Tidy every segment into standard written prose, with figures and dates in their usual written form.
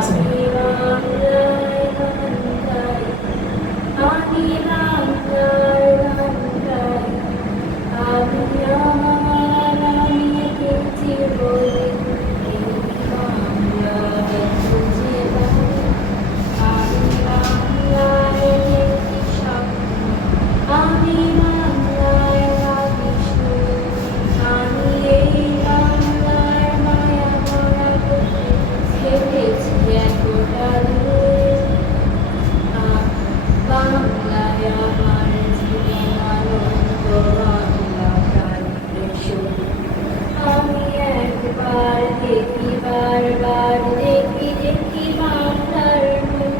আছে বারবার দেখি দেখি বাংলার মুখ,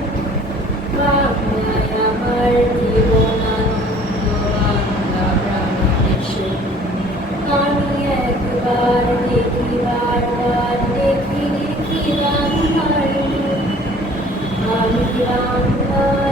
বাংলায় আমার জীবনানন্দ, বাংলা প্রাণের সুখ। আমি একবার দেখি বারবার দেখি দেখি বাংলার মুখ, আমি বাংলা